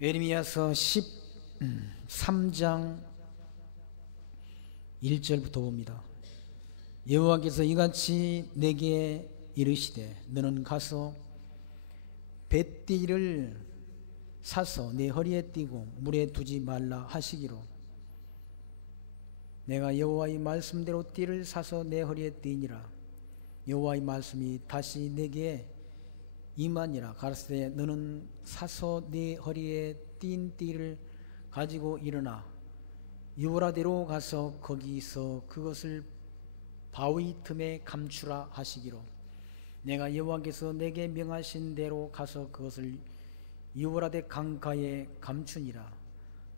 예레미야서 13장 1절부터 봅니다. 여호와께서 이같이 내게 이르시되 너는 가서 뱃띠를 사서 내 허리에 띠고 물에 두지 말라 하시기로 내가 여호와의 말씀대로 띠를 사서 내 허리에 띠니라. 여호와의 말씀이 다시 내게 임하니라. 가라사대 너는 사서 네 허리에 띈 띠를 가지고 일어나 유브라데로 가서 거기서 그것을 바위 틈에 감추라 하시기로 내가 여호와께서 내게 명하신 대로 가서 그것을 유브라데 강가에 감추니라.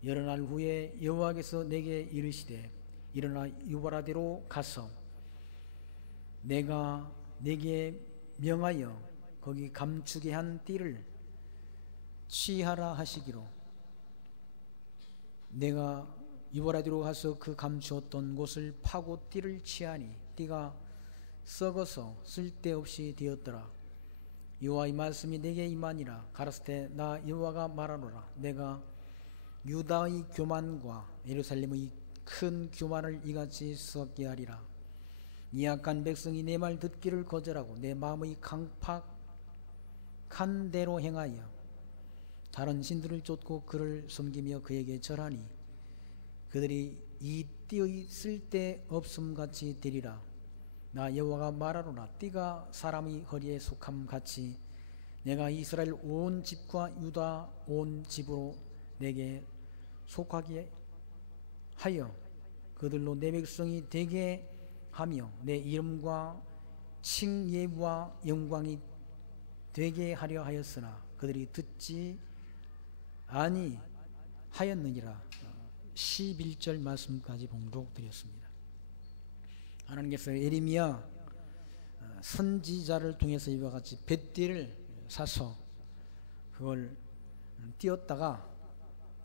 여러 날 후에 여호와께서 내게 이르시되 일어나 유브라데로 가서 내가 내게 명하여 거기 감추게 한 띠를 취하라 하시기로 내가 유브라데로 가서 그 감추었던 곳을 파고 띠를 취하니 띠가 썩어서 쓸데없이 되었더라. 여호와의 말씀이 내게 임하니라. 가라사대 나 여호와가 말하노라. 내가 유다의 교만과 예루살렘의 큰 교만을 이같이 썩게 하리라. 이 악한 백성이 내 말 듣기를 거절하고 내 마음의 강팍한 대로 행하여 다른 신들을 쫓고 그를 섬기며 그에게 절하니 그들이 이 띠의 쓸데없음 같이 되리라. 나 여호와가 말하노라. 띠가 사람의 허리에 속함 같이 내가 이스라엘 온 집과 유다 온 집으로 내게 속하게 하여 그들로 내 백성이 되게 하며 내 이름과 칭예와 영광이 되게 하려 하였으나 그들이 듣지 아니하였느니라. 11절 말씀까지 봉독드렸습니다. 하나님께서 예레미야 선지자를 통해서 이와 같이 뱃띠를 사서 그걸 띄었다가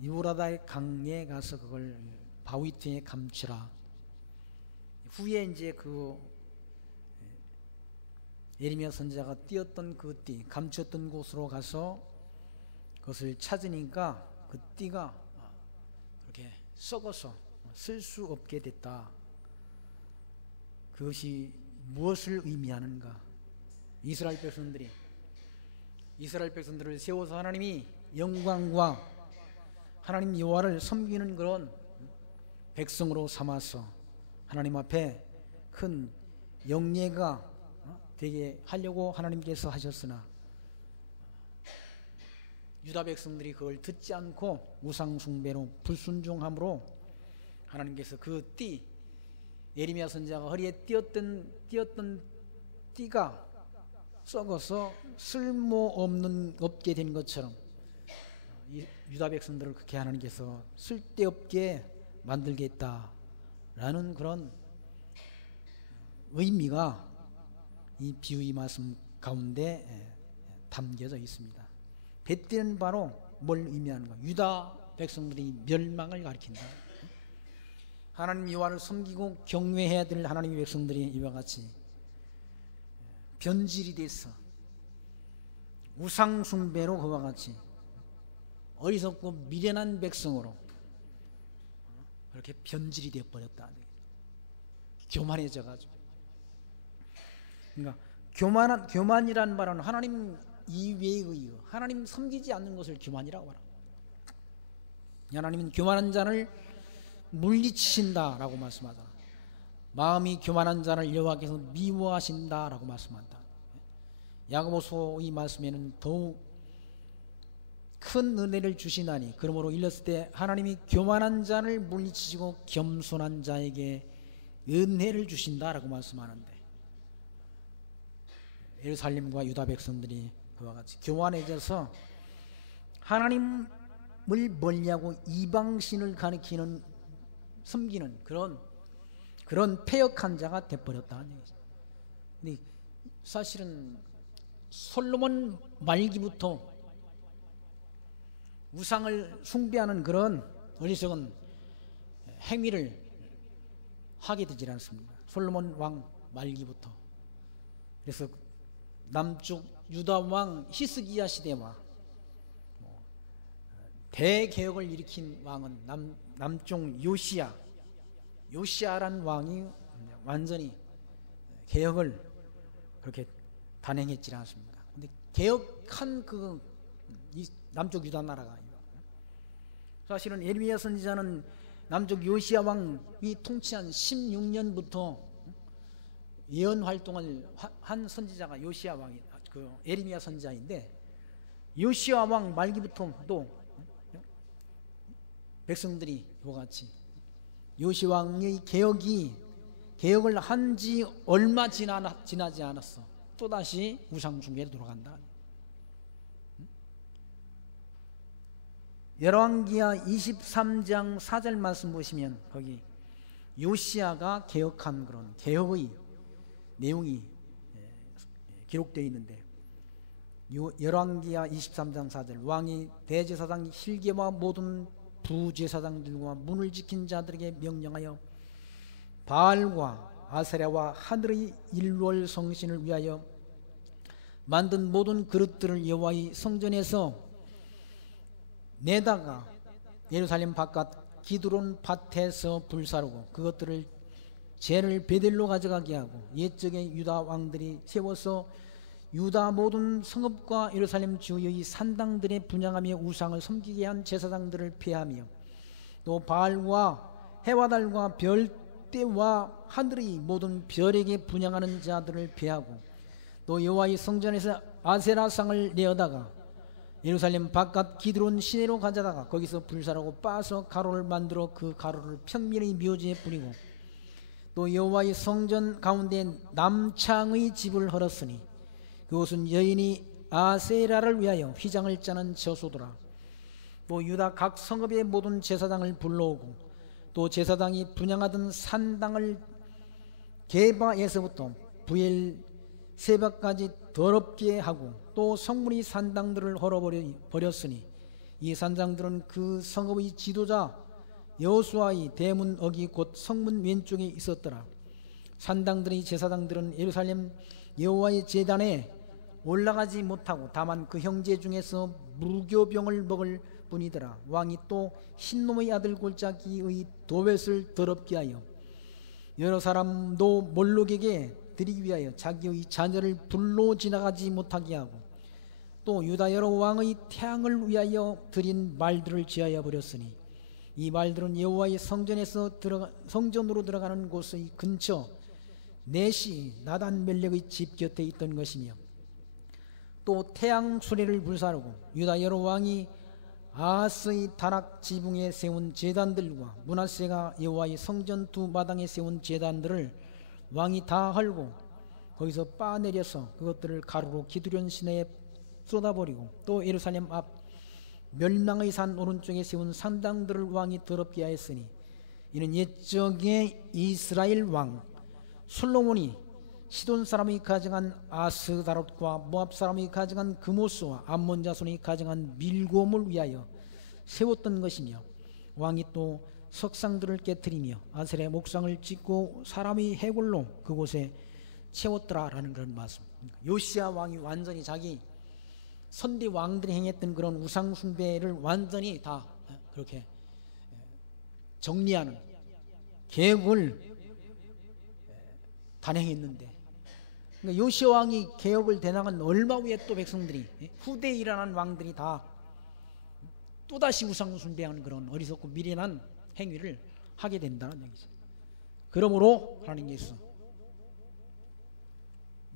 유브라데 강에 가서 그걸 바위등에 감추라. 후에 이제 그 예레미야 선지자가 띄었던 그 띠, 감추었던 곳으로 가서 그것을 찾으니까 그 띠가 그렇게 썩어서 쓸 수 없게 됐다. 그것이 무엇을 의미하는가? 이스라엘 백성들을 세워서 하나님이 영광과 하나님 여호와를 섬기는 그런 백성으로 삼아서 하나님 앞에 큰 영예가 되게 하려고 하나님께서 하셨으나 유다 백성들이 그걸 듣지 않고 우상 숭배로 불순종함으로 하나님께서 그 띠, 예레미야 선지자가 허리에 띄었던 띠가 썩어서 없게 된 것처럼 유다 백성들을 그렇게 하나님께서 쓸데없게 만들겠다라는 그런 의미가 이 비유의 말씀 가운데 담겨져 있습니다. 뱃띠는 바로 뭘 의미하는가? 유다 백성들이 멸망을 가리킨다. 하나님 여호와를 섬기고 경외해야 될 하나님의 백성들이 이와 같이 변질이 돼서 우상 숭배로 그와 같이 어리석고 미련한 백성으로 그렇게 변질이 되어 버렸다. 교만해져 가지고. 그러니까 교만이란 말은 하나님 이외의 하나님 섬기지 않는 것을 교만이라고 말합니다. 하나님은 교만한 자를 물리치신다라고 말씀하잖아. 마음이 교만한 자를 여호와께서 미워하신다라고 말씀한다. 야고보서의 말씀에는 더욱 큰 은혜를 주시나니 그러므로 일렀을 때 하나님이 교만한 자를 물리치시고 겸손한 자에게 은혜를 주신다라고 말씀하는데 예루살렘과 유다 백성들이 그와 같이 교만해져서 하나님을 멀리하고 이방신을 가리키는 섬기는 그런 패역한 자가 돼버렸다는 얘기죠. 근데 사실은 솔로몬 말기부터 우상을 숭배하는 그런 어리석은 행위를 하게 되질 않습니다. 솔로몬 왕 말기부터. 그래서 남쪽 유다 왕 히스기야 시대와 대개혁을 일으킨 왕은 남쪽 요시야라는 왕이 완전히 개혁을 그렇게 단행했지 않습니까? 근데 개혁한 이 남쪽 유다 나라가 사실은 에르미야 선지자는 남쪽 요시야 왕이 통치한 16년부터 예언 활동을 한 선지자가 요시야 왕이 에르미야 선지자인데, 요시야 왕 말기부터 또 백성들이 이와 같이 요시야 왕의 개혁을 한 지 얼마 지나지 않았어. 또다시 우상숭배로 돌아간다. 열왕기하 23장 4절 말씀 보시면 거기 요시야가 개혁한 그런 개혁의 내용이 기록되어 있는데, 열왕기하 23장 4절 왕이 대제사장 hilge와 모든 부제사장들과 문을 지킨 자들에게 명령하여 바알과 아세라와 하늘의 일월 성신을 위하여 만든 모든 그릇들을 여호와의 성전에서 내다가 예루살렘 바깥 기드론 밭에서 불사르고 그것들을 재를 베델로 가져가게 하고, 옛적에 유다 왕들이 세워서 유다 모든 성읍과 예루살렘 주의 산당들에 분향하며 우상을 섬기게 한 제사장들을 폐하며, 또 바알과 해와 달과 별대와 하늘의 모든 별에게 분향하는 자들을 폐하고, 또 여호와의 성전에서 아세라상을 내어다가 예루살렘 바깥 기드론 시내로 가져다가 거기서 불사르고 빻아서 가루를 만들어 그 가루를 평민의 묘지에 뿌리고, 또 여호와의 성전 가운데 남창의 집을 헐었으니 그곳은 여인이 아세라를 위하여 휘장을 짜는 저소더라. 또 유다 각 성읍의 모든 제사장을 불러오고, 또 제사장이 분향하던 산당을 게바에서부터 부엘세바까지 더럽게 하고, 또 성문의 산당들을 헐어버렸으니 이 산당들은 그 성읍의 지도자 여호수아의 대문 어기 곧 성문 왼쪽에 있었더라. 산당들의 제사장들은 예루살렘 여호와의 제단에 올라가지 못하고 다만 그 형제 중에서 무교병을 먹을 뿐이더라. 왕이 또 흰놈의 아들 골짜기의 도벳을 더럽게 하여 여러 사람도 몰록에게 드리기 위하여 자기의 자녀를 불로 지나가지 못하게 하고, 또 유다 여러 왕의 태양을 위하여 드린 말들을 제하여 버렸으니 이 말들은 여호와의 성전으로 들어가는 곳의 근처 넷이 나단 멜렉의 집 곁에 있던 것이며, 또 태양 수레를 불사르고 유다 여러 왕이 아하스의 다락 지붕에 세운 제단들과 므낫세가 여호와의 성전 두 마당에 세운 제단들을 왕이 다 헐고 거기서 빠내려서 그것들을 가루로 기드론 시내에 쏟아버리고, 또 예루살렘 앞 멸망의 산 오른쪽에 세운 산당들을 왕이 더럽게 하였으니 이는 옛적에 이스라엘 왕 솔로몬이 시돈 사람이 가져간 아스다롯과 모압 사람이 가져간 그모스와 암몬 자손이 가져간 밀곰을 위하여 세웠던 것이며, 왕이 또 석상들을 깨뜨리며 아세라 목상을 찍고 사람의 해골로 그곳에 채웠더라라는 그런 말씀. 요시야 왕이 완전히 자기 선대 왕들이 행했던 그런 우상 숭배를 완전히 다 그렇게 정리하는 개혁을 단행했는데, 그러니까 요시야 왕이 개혁을 대항한 얼마 후에 또 백성들이 후대에 일어난 왕들이 다 또다시 우상 숭배하는 그런 어리석고 미련한 행위를 하게 된다는 얘기죠. 그러므로 하나님께서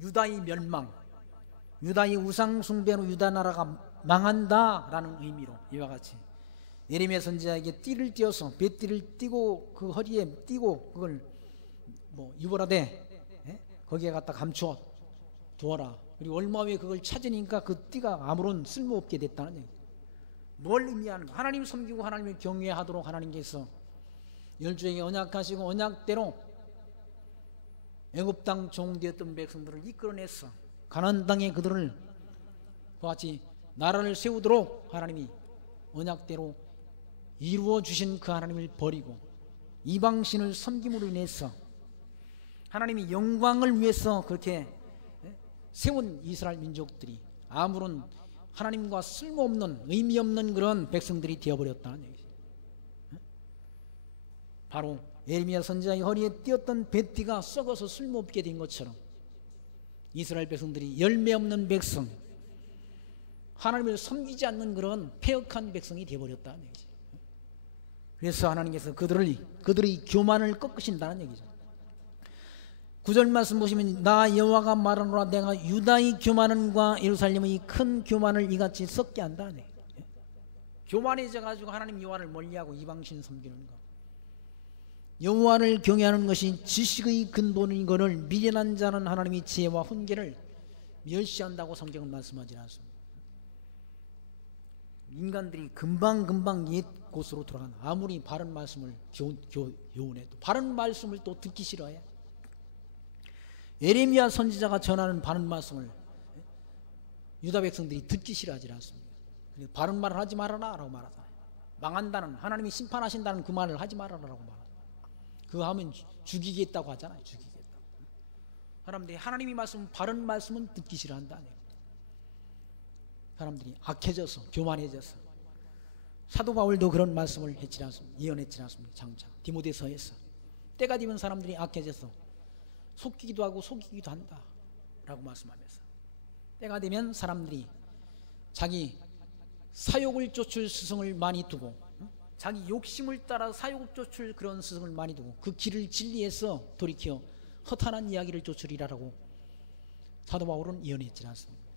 유다의 멸망, 유다의 우상 숭배로 유다 나라가 망한다라는 의미로 이와 같이 예레미야 선지자에게 띠를 띄어서 배띠를 띠고 그 허리에 띠고 그걸 유보라되 거기에 갖다 감추어 두어라. 그리고 얼마 후에 그걸 찾으니까 그 띠가 아무런 쓸모없게 됐다는 얘기죠. 뭘 의미하는가? 하나님 섬기고 하나님을 경외하도록 하나님께서 열조에게 언약하시고 언약대로 애굽 땅 종되었던 백성들을 이끌어내서 가나안 땅에 그들을 같이 나라를 세우도록 하나님이 언약대로 이루어 주신 그 하나님을 버리고 이방신을 섬김으로 인해서 하나님이 영광을 위해서 그렇게 세운 이스라엘 민족들이 아무런 하나님과 쓸모없는 의미 없는 그런 백성들이 되어버렸다는 얘기죠. 바로 예레미야 선지자의 허리에 띄었던 배띠가 썩어서 쓸모없게 된 것처럼 이스라엘 백성들이 열매 없는 백성, 하나님을 섬기지 않는 그런 폐역한 백성이 되어버렸다는 얘기죠. 그래서 하나님께서 그들의 교만을 꺾으신다는 얘기죠. 9절 말씀 보시면 나 여호와가 말하노라 내가 유다의 교만과 예루살렘의 큰 교만을 이같이 섞게 한다. 교만해져 가지고 하나님 여호와를 멀리하고 이방신 섬기는 것, 여호와를 경외하는 것이 지식의 근본인 것을 미련한 자는 하나님의 지혜와 훈계를 멸시한다고 성경은 말씀하지 않습니다. 인간들이 금방 옛 곳으로 돌아간다. 아무리 바른 말씀을 교훈해도 바른 말씀을 또 듣기 싫어해. 예레미야 선지자가 전하는 바른 말씀을 유다 백성들이 듣기 싫어하지 않습니다. 바른 말을 하지 말아라 라고 말하잖아요. 망한다는, 하나님이 심판하신다는 그 말을 하지 말아라 라고 말합니다. 그거 하면 죽이겠다고 하잖아요. 죽이겠다. 사람들이 하나님이 말씀, 바른 말씀은 듣기 싫어한다. 사람들이 악해져서 교만해져서, 사도 바울도 그런 말씀을 했지 않습니까? 예언했지 않습니까? 장차 디모데서에서 때가 되면 사람들이 악해져서 속기기도 하고 속이기도 한다 라고 말씀하면서, 때가 되면 사람들이 자기 사욕을 쫓을 스승을 많이 두고, 자기 욕심을 따라 사욕을 쫓을 그런 스승을 많이 두고 그 길을 진리해서 돌이켜 허탄한 이야기를 쫓으리라고 사도 바울은 예언했지 않습니까?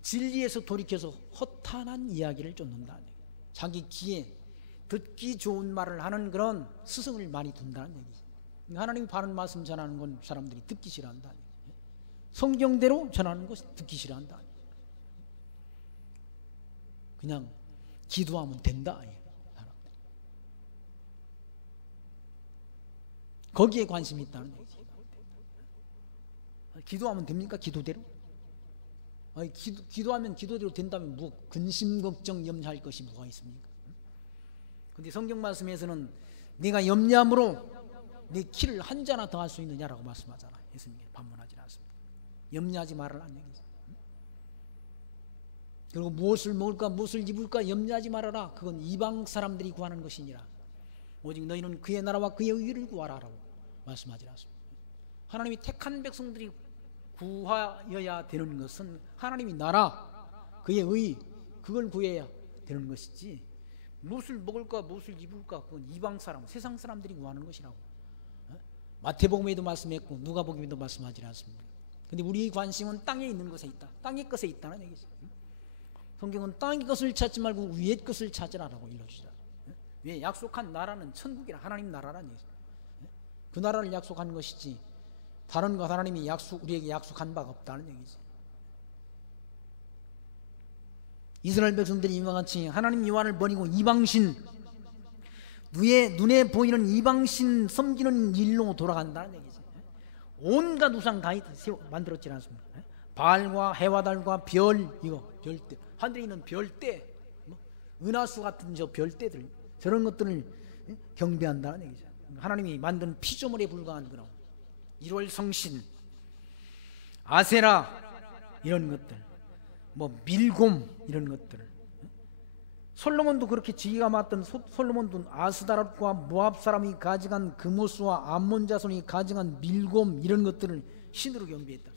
진리에서 돌이켜서 허탄한 이야기를 쫓는다. 자기 귀에 듣기 좋은 말을 하는 그런 스승을 많이 둔다는 얘기죠. 하나님이 바른 말씀 전하는 건 사람들이 듣기 싫어한다. 성경대로 전하는 것 듣기 싫어한다. 그냥 기도하면 된다. 거기에 관심이 있다는 얘기죠. 기도하면 됩니까? 기도대로? 아니, 기도하면 기도대로 된다면 뭐 근심 걱정 염려할 것이 뭐가 있습니까? 근데 성경 말씀에서는 네가 염려함으로 네 키를 한 자나 더 할 수 있느냐라고 말씀하잖아요. 예수님께 반문하지 않습니다. 염려하지 말아라는 얘기죠. 그리고 무엇을 먹을까 무엇을 입을까 염려하지 말아라. 그건 이방 사람들이 구하는 것이니라. 오직 너희는 그의 나라와 그의 의를 구하라라고 말씀하지 않습니다. 하나님이 택한 백성들이 구하여야 되는 것은 하나님의 나라, 그의 의, 그걸 구해야 되는 것이지, 무엇을 먹을까 무엇을 입을까 그건 이방 사람, 세상 사람들이 구하는 것이라고 마태복음에도 말씀했고 누가복음에도 말씀하지 않습니다. 근데 우리의 관심은 땅에 있는 것에 있다. 땅의 것에 있다는 얘기죠. 성경은 땅의 것을 찾지 말고 위의 것을 찾으라라고 일러주자. 왜? 약속한 나라는 천국이라, 하나님 나라라는 얘기죠. 그 나라를 약속한 것이지 다른 것 하나님이 우리에게 약속한 바가 없다는 얘기지. 이스라엘 백성들이 이와 같이 하나님 여호와를 버리고 이방신, 눈에 보이는 이방신 섬기는 일로 돌아간다는 얘기지. 온갖 우상 다 만들었지 않습니까? 바알과 해와 달과 별, 이거 별대, 하늘에 있는 별대, 은하수 같은 저 별대들, 저런 것들을 경배한다는 얘기죠. 하나님이 만든 피조물에 불과한 그런 1월 성신, 아세라 이런 것들, 뭐 밀곰 이런 것들. 솔로몬도 그렇게 지혜가 많았던 솔로몬도 아스다롯과 모압 사람이 가져간 금오수와 암몬 자손이 가져간 밀곰 이런 것들을 신으로 경배했다.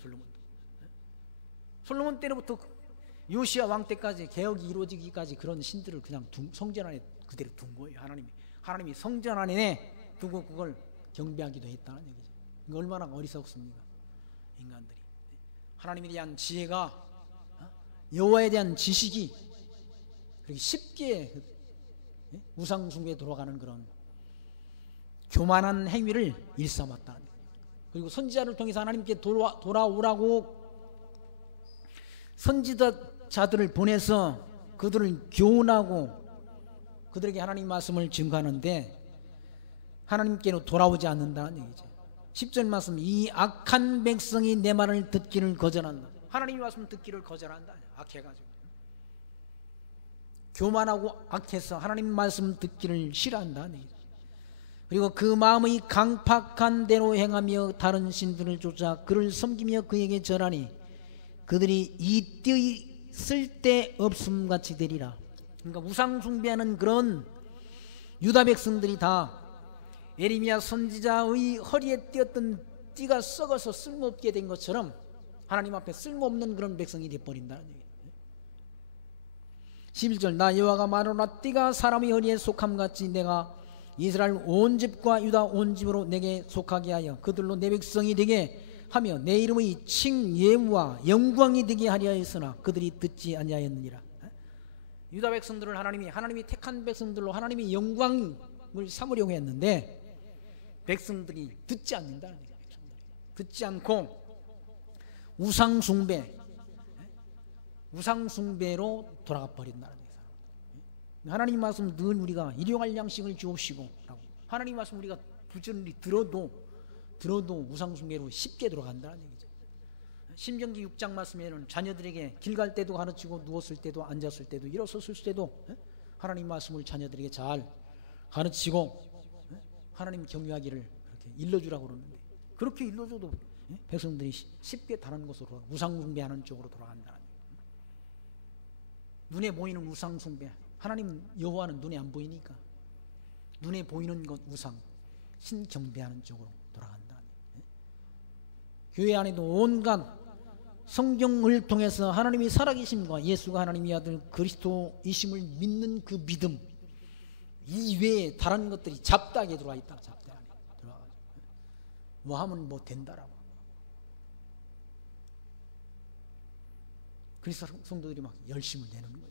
솔로몬 때로부터 요시야 왕 때까지 개혁이 이루어지기까지 그런 신들을 그냥 성전 안에 그대로 둔 거예요. 하나님이 성전 안에 두고 그걸 경배하기도 했다는 얘기죠. 얼마나 어리석습니까? 인간들이 하나님에 대한 지혜가, 여호와에 대한 지식이 그렇게 쉽게 우상 숭배에 돌아가는 그런 교만한 행위를 일삼았다는 거예요. 그리고 선지자를 통해서 하나님께 돌아오라고 선지자들을 보내서 그들을 교훈하고 그들에게 하나님 말씀을 증거하는데 하나님께로 돌아오지 않는다는 얘기죠. 10절 말씀, 이 악한 백성이 내 말을 듣기를 거절한다. 하나님의 말씀 듣기를 거절한다. 악해가지고 교만하고 악해서 하나님 말씀 듣기를 싫어한다는 얘기죠. 그리고 그 마음의 강팍한 대로 행하며 다른 신들을 쫓아 그를 섬기며 그에게 절하니 그들이 이 띠의 쓸데없음 같이 되리라. 그러니까 우상 숭배하는 그런 유다 백성들이 다 예레미야 선지자의 허리에 띄었던 띠가 썩어서 쓸모없게 된 것처럼 하나님 앞에 쓸모없는 그런 백성이 되어버린다는 얘기예요. 11절 나 여호와가 말하노라 띠가 사람의 허리에 속함같이 내가 이스라엘 온 집과 유다 온 집으로 내게 속하게 하여 그들로 내 백성이 되게 하며 내 이름의 칭예와 영광이 되게 하려 했으나 그들이 듣지 아니하였느니라. 유다 백성들을 하나님이 택한 백성들로 하나님이 영광을 삼으려고 했는데 백성들이 듣지 않는다는 거예요. 듣지 않고 우상 숭배로 돌아가 버린다는 거예요. 하나님 말씀 늘 우리가 일용할 양식을 주옵시고 하나님 말씀 우리가 부지런히 들어도 우상 숭배로 쉽게 들어간다는 얘기죠. 신명기 6장 말씀에는 자녀들에게 길 갈 때도 가르치고 누웠을 때도 앉았을 때도 일어섰을 때도 하나님 말씀을 자녀들에게 잘 가르치고 하나님 경외하기를 그렇게 일러주라고 그러는데 그렇게 일러줘도 백성들이 쉽게 다른 곳으로 우상 숭배하는 쪽으로 돌아간다. 눈에 보이는 우상 숭배, 하나님 여호와는 눈에 안 보이니까 눈에 보이는 것 우상, 신 경배하는 쪽으로 돌아간다. 교회 안에도 온갖 성경을 통해서 하나님이 살아계심과 예수가 하나님의 아들 그리스도이심을 믿는 그 믿음 이외에 다른 것들이 잡다하게 들어와 있다. 잡다하게 들어와가지고 뭐 하면 뭐 된다라고. 그래서 성도들이 막 열심을 내는 거예요.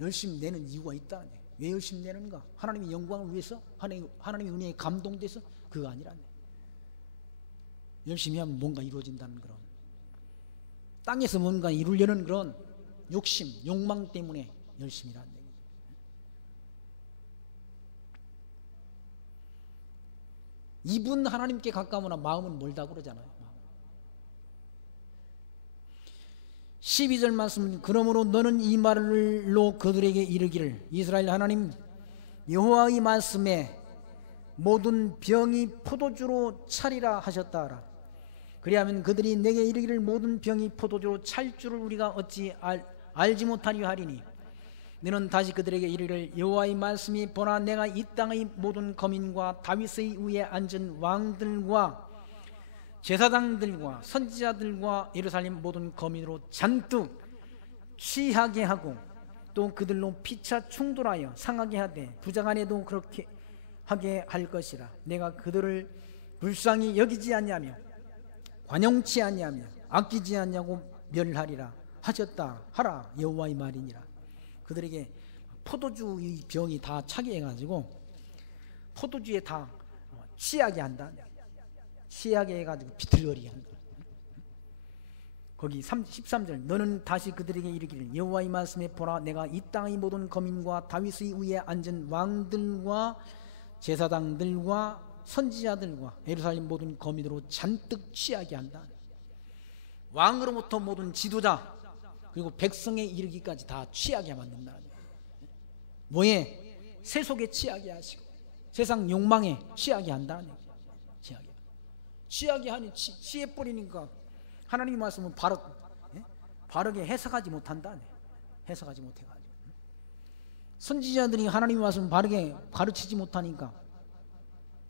열심 내는 이유가 있다. 왜 열심 내는가? 하나님의 영광을 위해서, 하나님의 은혜에 감동돼서 그거 아니라 열심히 하면 뭔가 이루어진다는 그런 땅에서 뭔가 이루려는 그런 욕심, 욕망 때문에 열심이라는 얘기죠. 입은 하나님께 가까우나 마음은 멀다 그러잖아요. 12절 말씀은 그러므로 너는 이 말로 그들에게 이르기를 이스라엘 하나님 여호와의 말씀에 모든 병이 포도주로 차리라 하셨다 하라. 그리하면 그들이 내게 이르기를 모든 병이 포도주로 찰 줄을 우리가 어찌 알지 못하려 하리니 너는 다시 그들에게 이르기를 여호와의 말씀이 보나 내가 이 땅의 모든 거민과 다윗의 위에 앉은 왕들과 제사장들과 선지자들과 예루살렘 모든 거민으로 잔뜩 취하게 하고 또 그들로 피차 충돌하여 상하게 하되 부자간에도 그렇게 하게 할 것이라. 내가 그들을 불쌍히 여기지 아니하며 관용치 아니하며 아끼지 아니하고 멸하리라 하셨다 하라 여호와의 말이니라. 그들에게 포도주의 병이 다 차게 해가지고 포도주에 다 취하게 한다. 취하게 해가지고 비틀거리게 한다. 거기 13절 너는 다시 그들에게 이르기를 여호와의 말씀에 보라 내가 이 땅의 모든 거민과 다윗의 위에 앉은 왕들과 제사장들과 선지자들과 예루살렘 모든 거민으로 잔뜩 취하게 한다. 왕으로부터 모든 지도자 그리고 백성에 이르기까지 다 취하게 만든다. 뭐에? 세속에 취하게 하시고 세상 욕망에 취하게 한다. 취하게 하니 취해버리니까 하나님의 말씀은 바르게 해석하지 못한다. 해석하지 못해가지고 선지자들이 하나님의 말씀을 바르게 가르치지 못하니까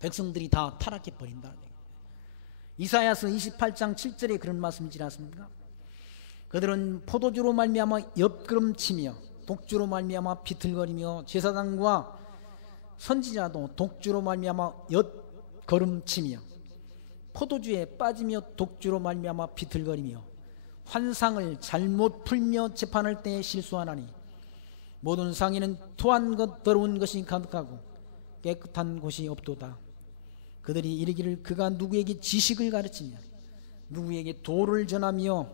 백성들이 다 타락해버린다. 이사야서 28장 7절에 그런 말씀이 있지 않습니까? 그들은 포도주로 말미암아 옆걸음치며 독주로 말미암아 비틀거리며 제사장과 선지자도 독주로 말미암아 옆걸음치며 포도주에 빠지며 독주로 말미암아 비틀거리며 환상을 잘못 풀며 재판할 때에 실수하나니 모든 상에는 토한 것 더러운 것이 가득하고 깨끗한 곳이 없도다. 그들이 이르기를 그가 누구에게 지식을 가르치며 누구에게 도를 전하여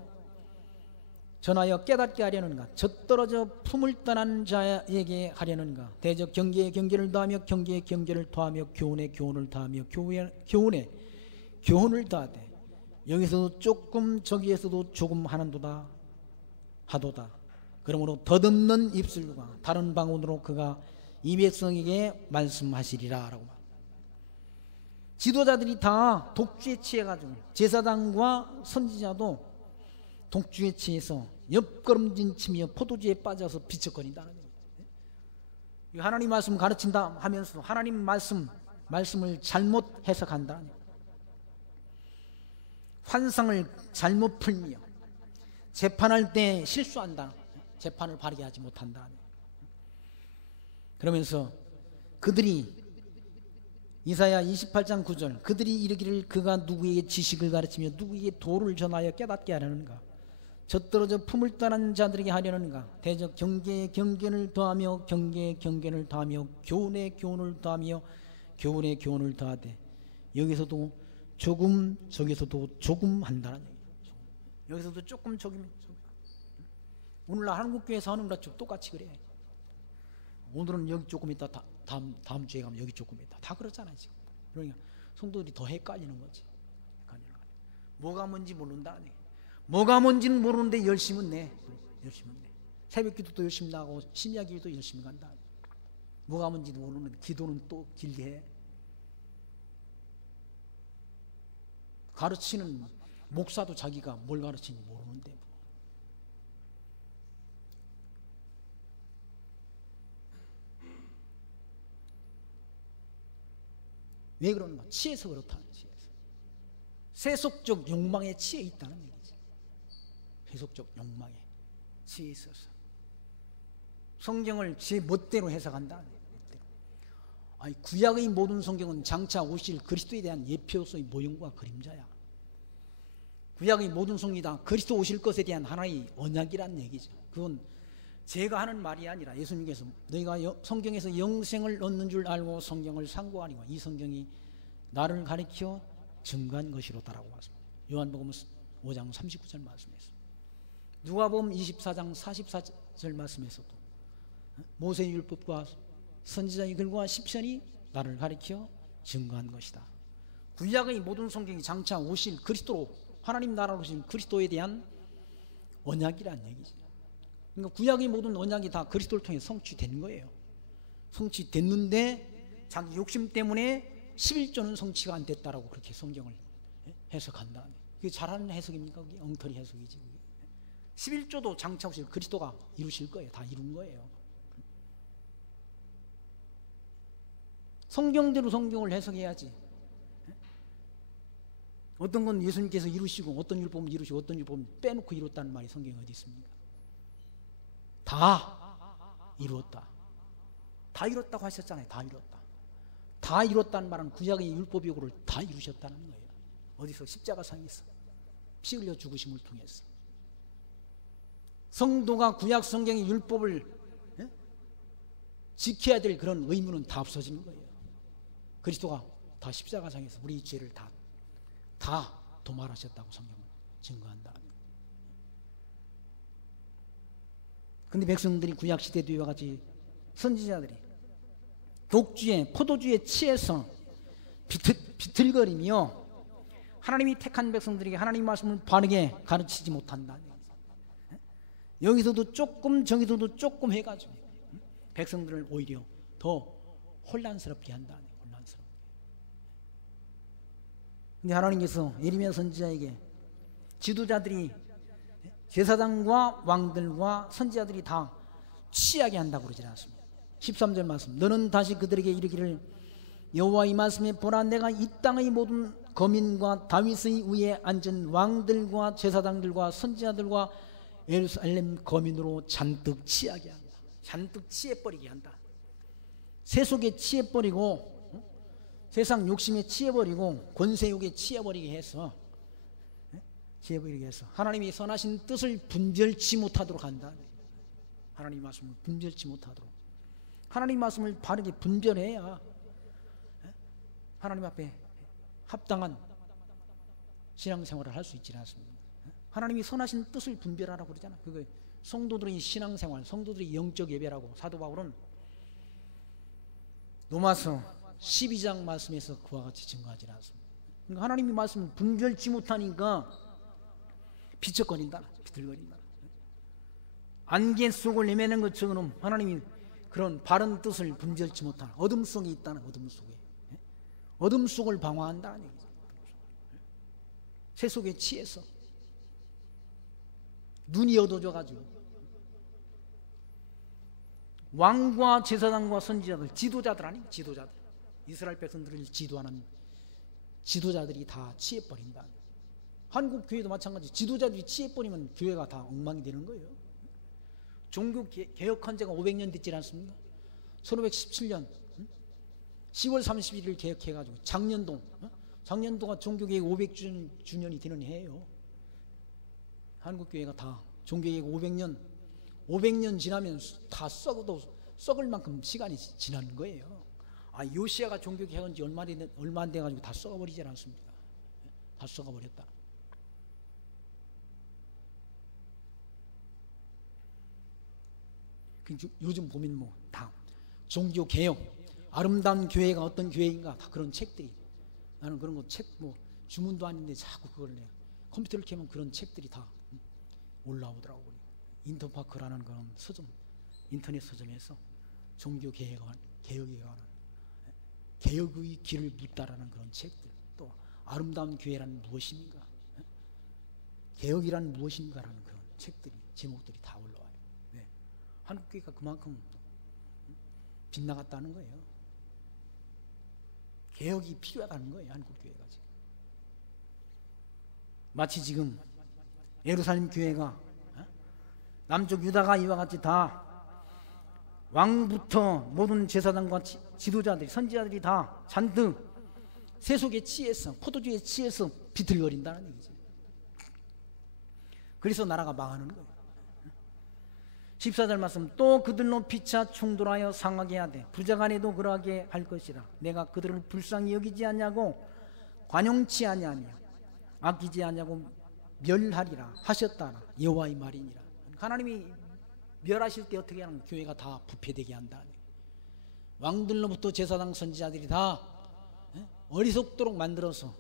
깨닫게 하려는가? 젖떨어져 품을 떠난 자에게 하려는가? 대적 경계에 경계를 더하며 경계에 경계를 더하며 교훈에 교훈을 더하며 교훈에 교훈을 더하되 여기서도 조금 저기에서도 조금 하는도다 하도다. 그러므로 더듬는 입술과 다른 방언으로 그가 이 백성에게 말씀하시리라 라고. 지도자들이 다 독주에 취해가지고 제사장과 선지자도 독주에 취해서 옆걸음진 치며 포도주에 빠져서 비척거린다는 거예요. 하나님 말씀 가르친다 하면서 하나님 말씀을 잘못 해석한다. 환상을 잘못 풀며 재판할 때 실수한다. 재판을 바르게 하지 못한다. 그러면서 그들이 이사야 28장 9절 그들이 이르기를 그가 누구에게 지식을 가르치며 누구에게 도를 전하여 깨닫게 하려는가, 젖떨어져 품을 따른 자들에게 하려는가. 대적 경계에 경계를 더하며 경계에 경계를 더하며 교훈에 교훈을 더하며 교훈에 교훈을 더하되 여기서도 조금 저기서도 조금 한다는 얘기예요. 여기서도 조금 저기면 조금. 오늘날 한국교회에서 하는 거랑 똑같이 그래. 오늘은 여기 조금 있다, 다음 주에 가면 여기 조금 있다, 다 그렇잖아요 지금. 그러니까 성도들이 더 헷갈리는 거지. 뭐가 뭔지 모른다. 뭐가 뭔지는 모르는데 열심은 내. 새벽기도도 열심히 나가고 심야기도도 열심히 간다. 뭐가 뭔지도 모르는데 기도는 또 길게 해. 가르치는 목사도 자기가 뭘 가르치는지 모르는데. 왜 그러는가? 치에서 그렇다는. 치에서 세속적 욕망에 치에 있다는 얘기지. 세속적 욕망에 치에 있어서 성경을 제 멋대로 해석한다. 아니, 구약의 모든 성경은 장차 오실 그리스도에 대한 예표소의 모형과 그림자야. 구약의 모든 성경이 다 그리스도 오실 것에 대한 하나의 언약이란 얘기죠. 그건 제가 하는 말이 아니라 예수님께서 너희가 성경에서 영생을 얻는 줄 알고 성경을 상고하니와 이 성경이 나를 가리켜 증거한 것이로다라고 말씀합니다. 요한복음 5장 39절 말씀에서, 누가복음 24장 44절 말씀에서도 모세의 율법과 선지자의 글과 시편이 나를 가리켜 증거한 것이다. 구약의 모든 성경이 장차 오실 그리스도로, 하나님 나라로 오신 그리스도에 대한 언약이란 얘기죠. 그러니까 구약의 모든 언약이 다 그리스도를 통해 성취된 거예요. 성취됐는데 자기 욕심 때문에 11조는 성취가 안 됐다라고 그렇게 성경을 해석한다. 그게 잘하는 해석입니까? 그게 엉터리 해석이지. 11조도 장차 오실 그리스도가 이루실 거예요. 다 이룬 거예요. 성경대로 성경을 해석해야지. 어떤 건 예수님께서 이루시고 어떤 율법은 이루시고 어떤 율법은 빼놓고 이뤘다는 말이 성경에 어디 있습니까? 다 이루었다. 다 이뤘다고 하셨잖아요. 다 이뤘다. 다 이뤘다는 말은 구약의 율법 요구를 다 이루셨다는 거예요. 어디서? 십자가상에서 피 흘려 죽으심을 통해서. 성도가 구약 성경의 율법을 지켜야 될 그런 의무는 다 없어지는 거예요. 그리스도가 다 십자가상에서 우리 죄를 다 도말하셨다고 성경은 증거한다. 근데 백성들이 구약시대 뒤와 같이 선지자들이 독주에 포도주에 취해서 비틀거리며 하나님이 택한 백성들에게 하나님 말씀을 바르게 가르치지 못한다. 여기서도 조금 저기서도 조금 해가지고 백성들을 오히려 더 혼란스럽게 한다. 혼란스럽게. 근데 하나님께서 예레미야 선지자에게 지도자들이, 제사장과 왕들과 선지자들이 다 취하게 한다고 그러지 않습니다. 13절 말씀, 너는 다시 그들에게 이르기를 여호와의 말씀에 보라, 내가 이 땅의 모든 거민과 다윗의 위에 앉은 왕들과 제사장들과 선지자들과 예루살렘 거민으로 잔뜩 취하게 한다. 잔뜩 취해버리게 한다. 세속에 취해버리고 세상 욕심에 취해버리고 권세욕에 취해버리게 해서 하나님이 선하신 뜻을 분별치 못하도록 한다. 하나님 말씀을 분별치 못하도록. 하나님 말씀을 바르게 분별해야 하나님 앞에 합당한 신앙생활을 할 수 있지 않습니까? 하나님이 선하신 뜻을 분별하라고 그러잖아. 그거 성도들의 신앙생활, 성도들의 영적 예배라고 사도 바울은 로마서 12장 말씀에서 그와 같이 증거하지 않습니다. 그러니까 하나님의 말씀을 분별치 못하니까 비척거린다, 비틀거린다. 안개 속을 헤매는 것처럼 하나님이 그런 바른 뜻을 분별치 못하는 어둠 속에 있다는, 어둠 속에. 어둠 속을 방황한다는 얘기죠. 세속에 취해서. 눈이 어두워져가지고 왕과 제사장과 선지자들, 지도자들 아니에요. 지도자들, 이스라엘 백성들을 지도하는 지도자들이 다 취해버린다. 한국 교회도 마찬가지. 지도자들이 취해버리면 교회가 다 엉망이 되는 거예요. 종교 개혁한 지가 500년 됐지 않습니까? 1517년 10월 31일 개혁해가지고 작년도가 종교개혁 500주년이 되는 해예요. 한국교회가 다 종교개혁 500년 지나면 다 썩을 만큼 시간이 지난 거예요. 요시야가 종교개혁한 지 얼마 안 돼가지고 다 썩어버리지 않습니까? 다 썩어버렸다. 요즘 보면 다 종교개혁, 아름다운 교회가 어떤 교회인가, 다 그런 책들이, 나는 그런 거 책 주문도 아닌데 자꾸 그걸 컴퓨터를 켜면 그런 책들이 다 올라오더라고. 인터파크라는 그런 서점, 인터넷 서점에서 종교개혁에 관한 개혁의 길을 묻다라는 그런 책들, 또 아름다운 교회란 무엇인가, 개혁이란 무엇인가라는 그런 책들이, 제목들이 다 올라와요. 한국교회가 그만큼 빗나갔다는 거예요. 개혁이 필요하다는 거예요. 한국교회가 지금. 마치 지금 예루살렘 교회가 남쪽 유다가 이와 같이 다 왕부터 모든 제사장과 지도자들이, 선지자들이 다 잔뜩 세속에 취해서, 포도주에 취해서 비틀거린다는 얘기죠. 그래서 나라가 망하는 거예요. 14절 말씀, 또 그들로 피차 충돌하여 상하게 하되 부자간에도 그러하게 할 것이라. 내가 그들을 불쌍히 여기지 아니하고 관용치 아니하며 아끼지 아니하고 멸하리라 하셨다라. 여호와의 말이니라. 하나님이 멸하실 때 어떻게 하는, 교회가 다 부패되게 한다. 왕들로부터 제사장 선지자들이 다 어리석도록 만들어서,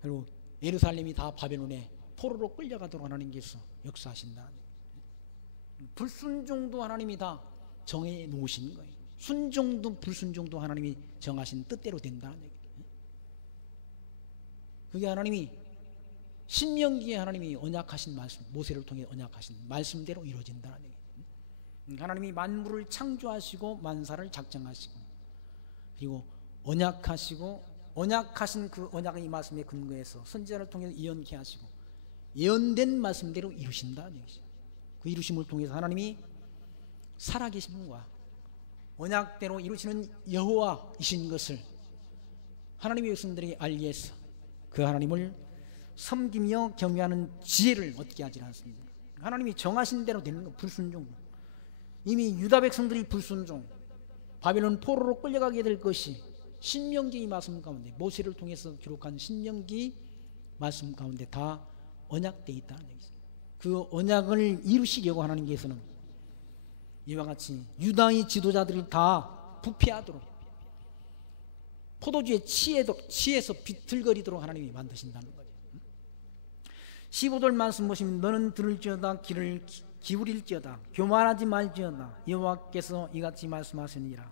그리고 예루살렘이 다 바벨론에 포로로 끌려가도록 하나님께서 역사하신다. 불순종도 하나님이 다 정해 놓으신 거예요. 순종도 불순종도 하나님이 정하신 뜻대로 된다는 얘기예요. 그게 하나님이 신명기에 하나님이 언약하신 말씀, 모세를 통해 언약하신 말씀대로 이루어진다는 얘기예요. 하나님이 만물을 창조하시고 만사를 작정하시고, 그리고 언약하신 그 언약의 말씀에 근거해서 선지자를 통해 예언케 하시고 예언된 말씀대로 이루신다는 얘기죠. 그 이루심을 통해서 하나님이 살아계신 분과 언약대로 이루시는 여호와이신 것을 하나님의 백성들이 알기 위해서 그 하나님을 섬기며 경외하는 지혜를 얻게 하지 않습니다. 하나님이 정하신 대로 되는 거, 불순종. 이미 유다 백성들이 불순종, 바벨론 포로로 끌려가게 될 것이 신명기 말씀 가운데, 모세를 통해서 기록한 신명기 말씀 가운데 다 언약되어 있다는 얘기죠. 그 언약을 이루시려고 하나님께서는 이와 같이 유다의 지도자들이 다 부패하도록, 포도주에 취해서 비틀거리도록 하나님이 만드신다는 거죠. 15절 말씀 보시면, 너는 들을지어다 귀를 기울일지어다 교만하지 말지어다 여호와께서 이같이 말씀하시니라.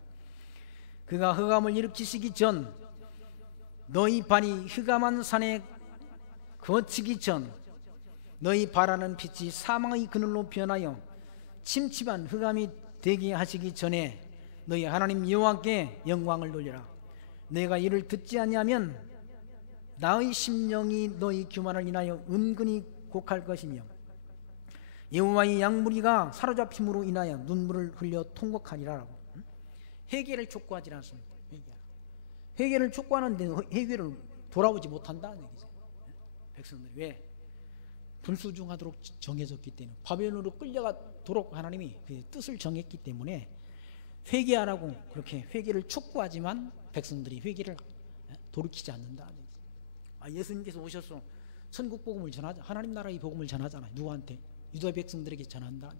그가 흑암을 일으키시기 전, 너희 발이 흑암한 산에 거치기 전, 너희 바라는 빛이 사망의 그늘로 변하여 침침한 흑암이 되게 하시기 전에 너희 하나님 여호와께 영광을 돌리라. 내가 이를 듣지 아니하면 나의 심령이 너희 교만을 인하여 은근히 곡할 것이며 여호와의 양무리가 사로잡힘으로 인하여 눈물을 흘려 통곡하리라. 회개를 촉구하지 않습니다. 회개를 촉구하는데 회개를 돌아오지 못한다는 얘기죠. 백성들이 왜? 불순종하도록 정해졌기 때문에, 바벨론으로 끌려가도록 하나님이 그 뜻을 정했기 때문에 회개하라고 그렇게 회개를 촉구하지만 백성들이 회개를 돌이키지 않는다. 예수님께서 오셔서 천국 복음을 전하자, 하나님 나라의 복음을 전하잖아요. 누구한테? 유다 백성들에게 전한다.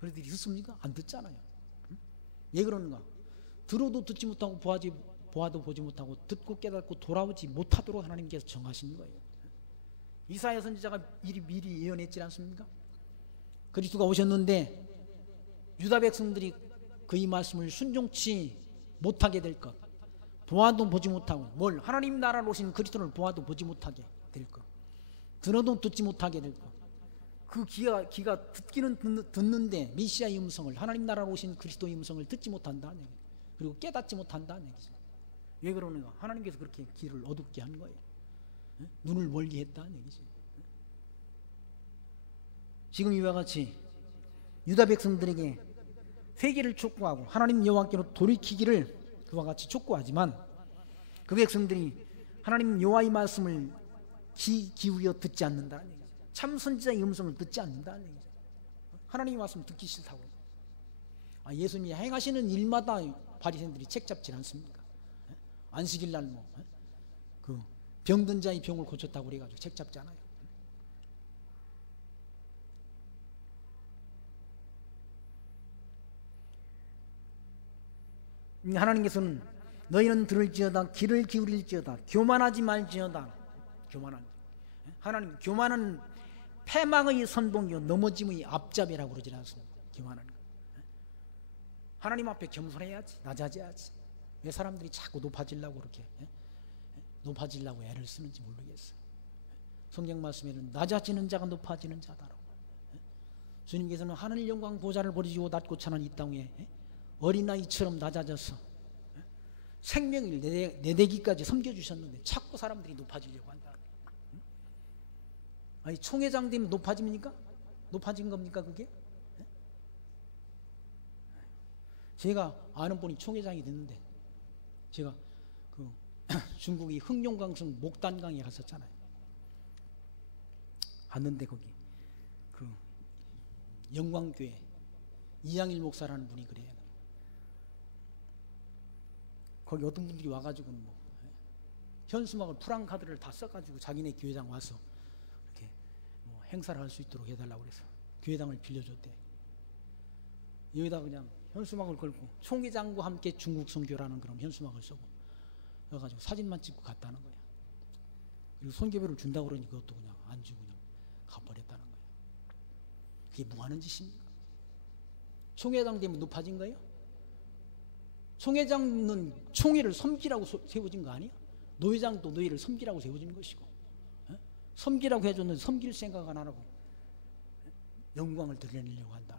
그래도 듣습니까? 안 듣잖아요. 왜 그러는가? 들어도 듣지 못하고 보아도 보지 못하고 듣고 깨닫고 돌아오지 못하도록 하나님께서 정하신 거예요. 이사야 선지자가 미리 예언했지 않습니까? 그리스도가 오셨는데 유다 백성들이 그의 말씀을 순종치 못하게 될 것, 보아도 보지 못하고, 하나님 나라로 오신 그리스도를 보아도 보지 못하게 될 것, 들어도 듣지 못하게 될 것, 그 귀가 듣기는 듣는데 메시아의 음성을, 하나님 나라로 오신 그리스도의 음성을 듣지 못한다는 얘기죠. 그리고 깨닫지 못한다는 얘기죠. 왜 그러는가? 하나님께서 그렇게 귀를 어둡게 한 거예요. 눈을 멀게 했다는 얘기죠. 지금 이와 같이 유다 백성들에게 회개를 촉구하고 하나님 여호와께로 돌이키기를 그와 같이 촉구하지만 그 백성들이 하나님 여호와의 말씀을 기울여 듣지 않는다는 얘기죠. 참 선지자의 음성을 듣지 않는다는 얘기죠. 하나님의 말씀을 듣기 싫다고. 예수님이 행하시는 일마다 바리새인들이 책잡지 않습니까? 안식일 날 그 병든 자의 병을 고쳤다고 그래가지고 책잡지 않아요. 하나님께서는 너희는 들을지어다 귀를 기울일지어다 교만하지 말지어다. 하나님 교만은 패망의 선봉이요 넘어짐의 앞잡이라고 그러지 않습니까? 교만은 하나님 앞에 겸손해야지, 낮아져야지. 왜 사람들이 자꾸 높아지려고 그렇게 높아지려고 애를 쓰는지 모르겠어요. 성경 말씀에는 낮아지는 자가 높아지는 자다라고. 주님께서는 하늘 영광 보좌를 버리시고 낮고 찬한 이 땅에 어린아이처럼 낮아져서 생명을 내대기까지 섬겨주셨는데 자꾸 사람들이 높아지려고 한다. 아니 총회장 되면 높아집니까? 높아진 겁니까 그게? 제가 아는 분이 총회장이 됐는데 제가 그 중국의 흑룡강성 목단강에 갔었잖아요. 갔는데 거기 그 영광교회 이양일 목사라는 분이 그래요. 거기 어떤 분들이 와가지고 뭐 현수막을 프랑카드를 다 써가지고 자기네 교회당 와서 이렇게 뭐 행사를 할 수 있도록 해달라고 그래서 교회당을 빌려줬대. 여기다 그냥 현수막을 걸고 총회장과 함께 중국 선교라는 그런 현수막을 써고 그래가지고 사진만 찍고 갔다는 거야. 그리고 손교배를 준다고 그러니 그것도 그냥 안 주고 그냥 가버렸다는 거야. 그게 뭐 하는 짓입니까? 총회장 되면 높아진 거예요? 총회장은 총회를 섬기라고 세워진 거 아니야? 노회장도 노회를 섬기라고 세워진 것이고 섬기라고 해줬는데 섬길 생각은 안 하고 영광을 드러내려고 한다.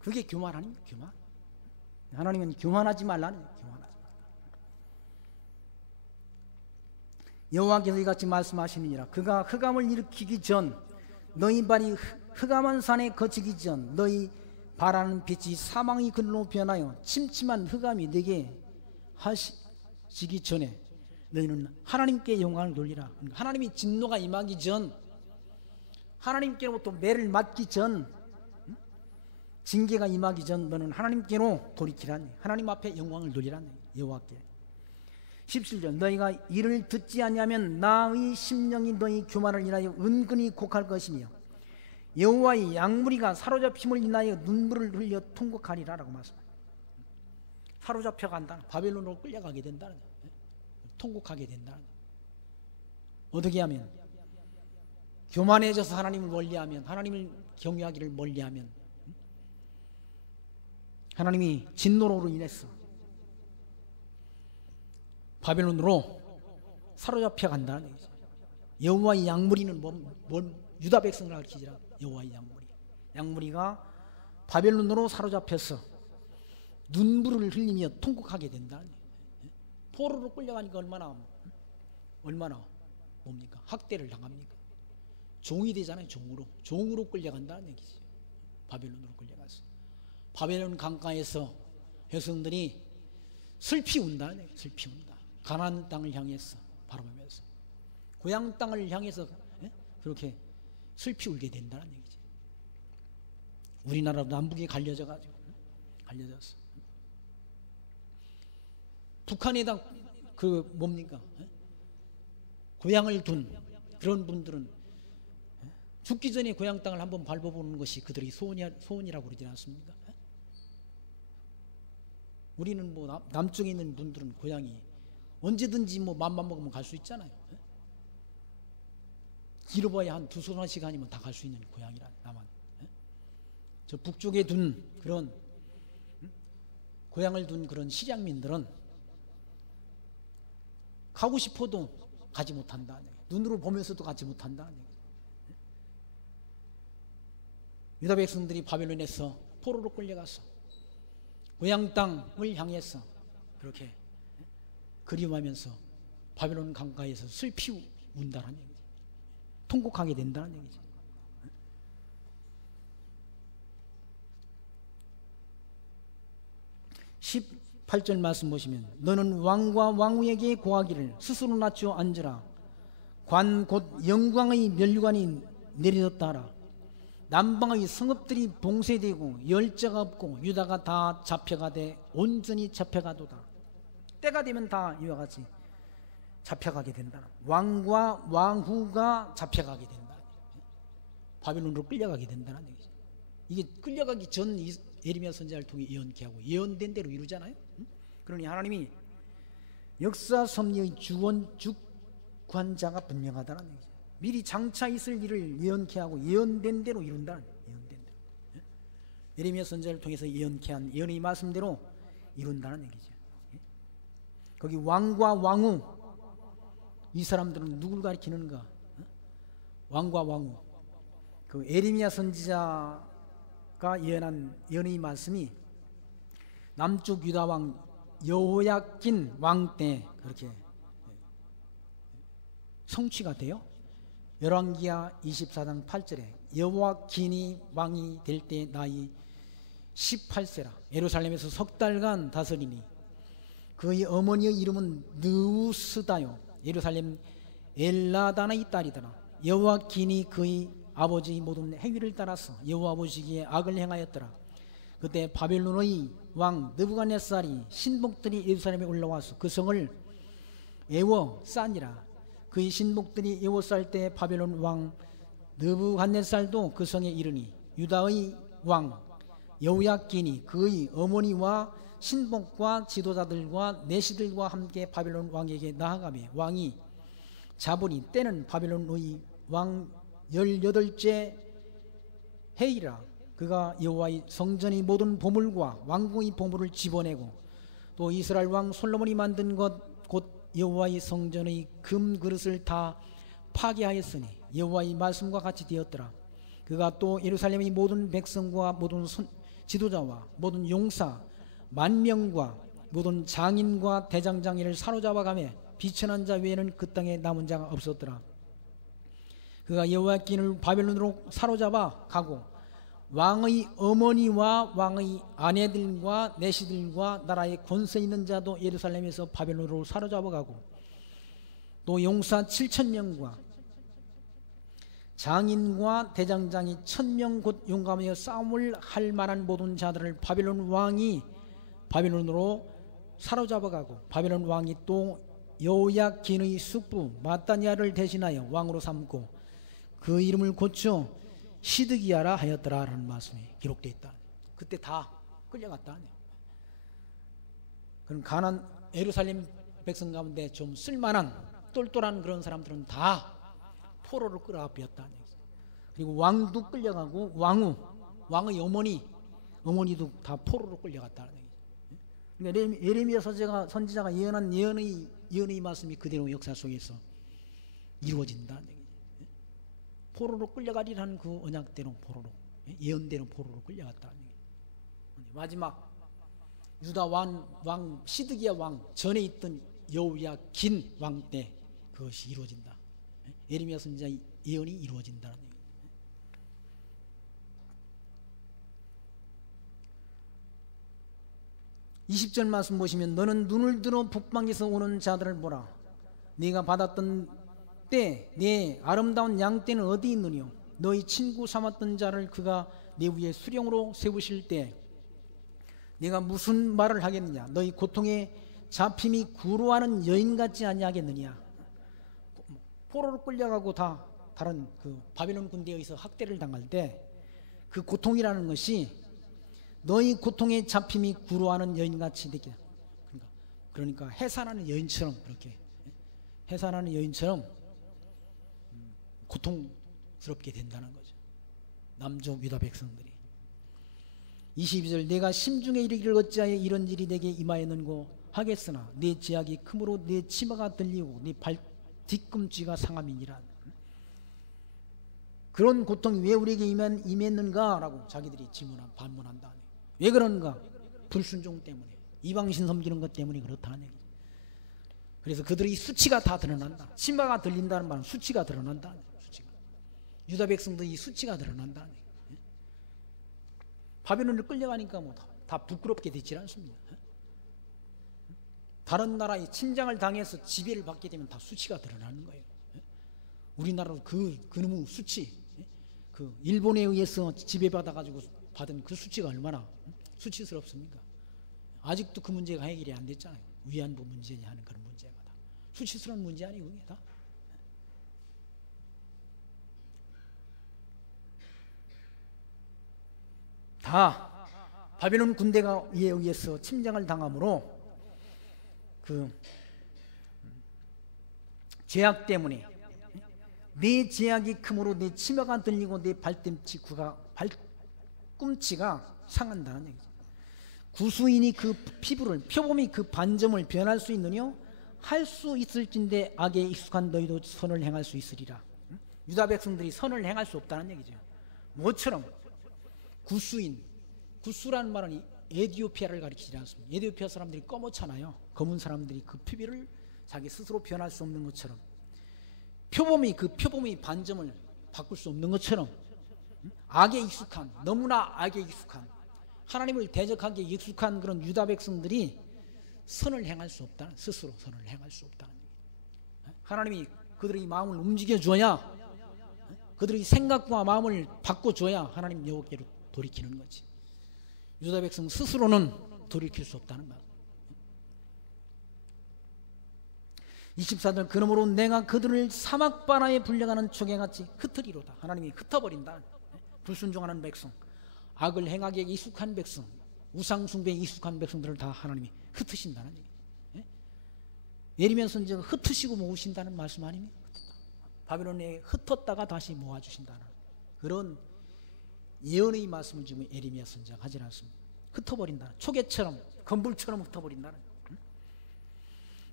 그게 교만 아닙니까? 교만. 하나님은 교만하지 말라는 거예요. 교만하지 말라. 여호와께서 이같이 말씀하시느니라. 그가 흑암을 일으키기 전 너희 발이 흑암한 산에 거치기 전 너희 바라는 빛이 사망의 그늘로 변하여 침침한 흑암이 내게 하시기 전에 너희는 하나님께 영광을 돌리라. 하나님이 진노가 임하기 전 하나님께로부터 매를 맞기 전 징계가 임하기 전 너는 하나님께로 돌이키라니. 하나님 앞에 영광을 돌리라니. 여호와께. 17절 너희가 이를 듣지 아니하면 나의 심령이 너희 교만을 인하여 은근히 곡할 것이며 여호와의 양무리가 사로잡힘을 인하여 눈물을 흘려 통곡하리라 라고 말씀합니다. 사로잡혀 간다. 바벨론으로 끌려가게 된다는 거예요. 통곡하게 된다는 거예요. 어떻게 하면? 교만해져서 하나님을 멀리하면, 하나님을 경외하기를 멀리하면 하나님이 진노로 인해서 바벨론으로 사로잡혀 간다는 얘기죠. 여호와의 양무리는 유다 백성을 가리키지라. 여호와의 양무리가 바벨론으로 사로잡혀서 눈물을 흘리며 통곡하게 된다는 얘기죠. 포로로 끌려가니까 얼마나 뭡니까? 학대를 당합니까? 종이 되잖아요. 종으로 끌려간다는 얘기죠. 바벨론으로 끌려가서 바벨론 강가에서 백성들이 슬피 운다. 슬피 운다. 가나안 땅을 향해서 바라보면서 고향 땅을 향해서 그렇게 슬피 울게 된다는 얘기지. 우리나라도 남북이 갈려져서 북한에다 그 뭡니까? 고향을 둔 그런 분들은 죽기 전에 고향 땅을 한번 밟아보는 것이 그들의 소원이라고 그러지 않습니까? 우리는 뭐 남쪽에 있는 분들은 고향이 언제든지 뭐 맘만 먹으면 갈 수 있잖아요. 길어봐야 한 2-3시간이면 다 갈 수 있는 고향이라 남한. 저 북쪽에 둔 그런 고향을 둔 그런 실향민들은 가고 싶어도 가지 못한다. 눈으로 보면서도 가지 못한다. 유다 백성들이 바벨론에서 포로로 끌려갔어. 고향 땅을 향해서 그렇게 그리워하면서 바벨론 강가에서 슬피 운다는 얘기지. 통곡하게 된다는 얘기지. 18절 말씀 보시면 너는 왕과 왕후에게 고하기를 스스로 낮추어 앉으라. 관 곧 영광의 면류관이 내려졌다 하라. 남방의 성읍들이 봉쇄되고 열자가 없고 유다가 다 잡혀가되 온전히 잡혀가도다. 때가 되면 다 이와 같이 잡혀가게 된다. 왕과 왕후가 잡혀가게 된다. 바벨론으로 끌려가게 된다는 얘기죠. 이게 끌려가기 전 예레미야 선지자를 통해 예언케 하고 예언된 대로 이루잖아요. 그러니 하나님이 역사 섭리의 주관자가 분명하다는 얘기죠. 미리 장차 있을 일을 예언케 하고 예언된 대로 이룬다. 예언된 대로. 예레미야 선지자를 통해서 예언케 한 예언의 말씀대로 이룬다는 얘기죠. 거기 왕과 왕후, 이 사람들은 누굴 가리키는가? 왕과 왕후. 그 예레미야 선지자가 예언한 예언의 말씀이 남쪽 유다 왕 여호야긴 왕 때 그렇게 성취가 돼요. 열왕기하 24장 8절에 여호야긴이 왕이 될 때 나이 18세라. 예루살렘에서 석 달간 다스리니 그의 어머니의 이름은 느우스다요. 예루살렘 엘라단의 딸이더라. 여호야긴이 그의 아버지의 모든 행위를 따라서 여호와 보시기에 악을 행하였더라. 그때 바벨론의 왕 느부갓네살이 신복들이 예루살렘에 올라와서 그 성을 에워싸니라. 그의 신복들이 에워쌀 때 바벨론 왕 느부갓네살도 그 성에 이르니 유다의 왕 여호야긴이 그의 어머니와 신복과 지도자들과 내시들과 함께 바벨론 왕에게 나아가며 왕이 잡으니 때는 바벨론의 왕 18째 해이라. 그가 여호와의 성전의 모든 보물과 왕궁의 보물을 집어내고 또 이스라엘 왕 솔로몬이 만든 것 곧 여호와의 성전의 금 그릇을 다 파괴하였으니 여호와의 말씀과 같이 되었더라. 그가 또 예루살렘의 모든 백성과 모든 지도자와 모든 용사 만명과 모든 장인과 대장장이를 사로잡아가며 비천한 자 외에는 그 땅에 남은 자가 없었더라. 그가 여호야긴을 바벨론으로 사로잡아 가고 왕의 어머니와 왕의 아내들과 내시들과 나라의 권세 있는 자도 예루살렘에서 바벨론으로 사로잡아 가고 또 용사 7,000명과 장인과 대장장이 1,000명 곧 용감하여 싸움을 할 만한 모든 자들을 바벨론 왕이 바벨론으로 사로잡아 가고 바벨론 왕이 또 여호야긴의 숙부 마따니아를 대신하여 왕으로 삼고 그 이름을 고쳐 시드기야라 하였더라 라는 말씀이 기록되어 있다. 그때 다 끌려갔다. 그럼 가난 예루살렘 백성 가운데 좀 쓸만한 똘똘한 그런 사람들은 다 포로로 끌어가버렸다. 그리고 왕도 끌려가고 왕의 어머니도 다 포로로 끌려갔다. 그러니까 예레미야 선지자가 예언한 예언의 말씀이 그대로 역사 속에서 이루어진다. 포로로 끌려가리라는 그 언약대로 포로로, 예언대로 포로로 끌려갔다. 마지막 유다 왕 시드기야 왕 전에 있던 여호야긴 왕 때 그것이 이루어진다. 예레미야 선지자 예언이 이루어진다는 얘기예요. (20절) 말씀 보시면 너는 눈을 들어 북방에서 오는 자들을 보라. 네가 받았던 때 네 아름다운 양 떼는 어디 있느뇨? 너희 친구 삼았던 자를 그가 네 위에 수령으로 세우실 때 네가 무슨 말을 하겠느냐? 너희 고통에 잡힘이 구로하는 여인 같지 아니하겠느냐? 포로로 끌려가고 다 다른 그 바벨론 군대에 의해서 학대를 당할 때 그 고통이라는 것이 너희 고통에 잡힘이 구로하는 여인같이 되게, 그러니까 해산하는 여인처럼, 그렇게 해산하는 여인처럼 고통스럽게 된다는 거죠. 남쪽 유다 백성들이. 22절 내가 심중에 이르기를 어찌하여 이런 일이 내게 임하였는고 하겠으나 내 제약이 크므로 내 치마가 들리고 네 발 뒤꿈치가 상함이니라. 그런 고통이 왜 우리에게 임했는가라고 자기들이 반문한다. 왜 그런가? 불순종 때문에, 이방신 섬기는 것 때문에 그렇다는 얘기죠. 그래서 그들의 수치가 다 드러난다. 치마가 들린다는 말은 수치가 드러난다. 수치가. 유다 백성들이 수치가 드러난다. 바벨론을 끌려가니까 뭐 다 부끄럽게 되질 않습니다. 다른 나라에 침장을 당해서 지배를 받게 되면 다 수치가 드러나는 거예요. 우리나라도 그놈의 수치, 그 일본에 의해서 지배받아가지고 받은 그 수치가 얼마나 수치스럽습니까? 아직도 그 문제가 해결이 안 됐잖아요. 위안부 문제냐 하는 그런 문제가 다 수치스러운 문제 아니고 그게 다 바벨론 군대가 이에 의해서 침장을 당함으로 그 죄악 때문에 내 죄악이 크므로 내 치마가 들리고 내 발꿈치가 상한다는 얘기죠. 구수인이 그 피부를, 표범이 그 반점을 변할 수 있느냐? 할 수 있을진데 악에 익숙한 너희도 선을 행할 수 있으리라. 유다 백성들이 선을 행할 수 없다는 얘기죠. 뭐처럼? 구수인, 구수라는 말은 에디오피아를 가리키지 않습니다. 에디오피아 사람들이 검었잖아요. 검은 사람들이 그 피부를 자기 스스로 변할 수 없는 것처럼, 표범이 그 표범의 반점을 바꿀 수 없는 것처럼, 악에 익숙한, 너무나 악에 익숙한, 하나님을 대적하기에 익숙한 그런 유다 백성들이 선을 행할 수 없다. 스스로 선을 행할 수 없다. 하나님이 그들의 마음을 움직여줘야, 그들의 생각과 마음을 바꿔줘야 하나님 여호와께로 돌이키는 거지. 유다 백성 스스로는 돌이킬 수 없다는 말. 24절, 그러므로 내가 그들을 사막바다에 불려가는 초계같이 흩으리로다. 하나님이 흩어버린다. 불순종하는 백성, 악을 행하기에 익숙한 백성, 우상숭배에 익숙한 백성들을 다 하나님이 흩으신다는 얘기예요. 예리면 선지자가 흩으시고 모으신다는 말씀 아닙니까? 바벨론에 흩었다가 다시 모아주신다는 그런 예언의 말씀을 지금 에레미야 선지자가 하지 않습니다. 흩어버린다. 초계처럼, 건불처럼 흩어버린다는.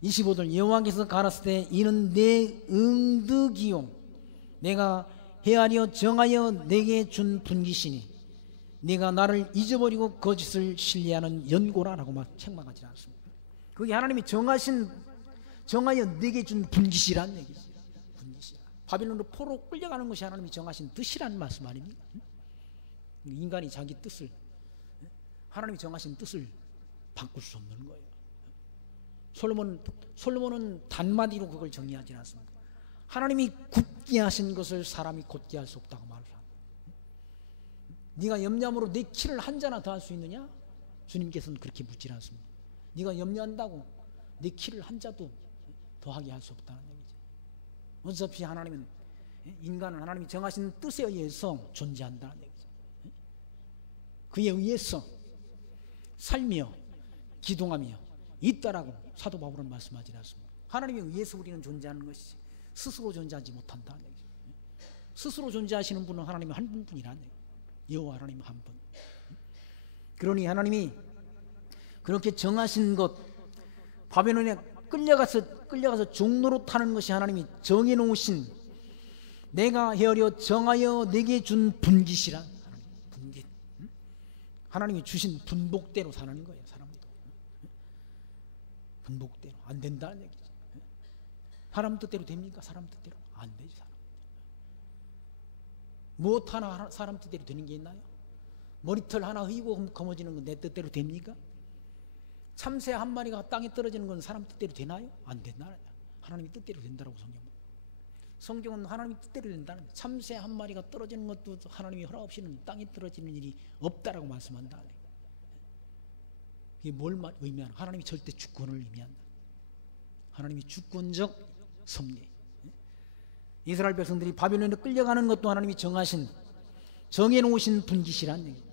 25절, 여호와께서 가라사대 때 이는 내 응득이요 내가 헤아려 정하여 내게 준 분기시니 네가 나를 잊어버리고 거짓을 신뢰하는 연고라라고 막 책망하지 않습니다. 그게 하나님이 정하여 내게 준 분기시란 얘기죠. 분기시. 바빌론으로 포로 끌려가는 것이 하나님이 정하신 뜻이라는 말씀 아닙니까? 인간이 자기 뜻을, 하나님이 정하신 뜻을 바꿀 수 없는 거예요. 솔로몬은 단마디로 그걸 정리하지 않습니다. 하나님이 굳게 하신 것을 사람이 곧게 할 수 없다고 말을 합니다. 네가 염려함으로 내 키를 한 자나 더 할 수 있느냐? 주님께서는 그렇게 묻지 않습니다. 네가 염려한다고 내 키를 한 자도 더하게 할 수 없다는 얘기죠. 어차피 하나님은, 인간은 하나님이 정하신 뜻에 의해서 존재한다는 얘기죠. 그에 의해서 살며 기동하며 있다라고 사도 바울은 말씀하지 않습니다. 하나님에 의해서 우리는 존재하는 것이 스스로 존재하지 못한다는 얘기죠. 스스로 존재하시는 분은 하나님이 한 분뿐이라는 얘기죠. 여호와 하나님 한 분. 그러니 하나님이 그렇게 정하신 것, 바벨론에 끌려가서 종로로 타는 것이 하나님이 정해놓으신, 내가 헤아려 정하여 내게 준 분깃이란, 분깃. 하나님이 주신 분복대로 사는 거예요. 사람도 분복대로 안 된다는 얘기죠. 사람 뜻대로 됩니까? 사람 뜻대로 안 되지. 사람. 무엇 하나 사람 뜻대로 되는 게 있나요? 머리털 하나 휘고 검어지는 건 내 뜻대로 됩니까? 참새 한 마리가 땅에 떨어지는 건 사람 뜻대로 되나요? 안 된다. 하나님의 뜻대로 된다라고 성경은 하나님의 뜻대로 된다는, 참새 한 마리가 떨어지는 것도 하나님이 허락 없이는 땅에 떨어지는 일이 없다라고 말씀한다. 이게 뭘 의미하나? 하나님이 절대 주권을 의미한다. 하나님이 주권적 섭리. 이스라엘 백성들이 바벨론에 끌려가는 것도 하나님이 정해놓으신 분깃이란 얘기.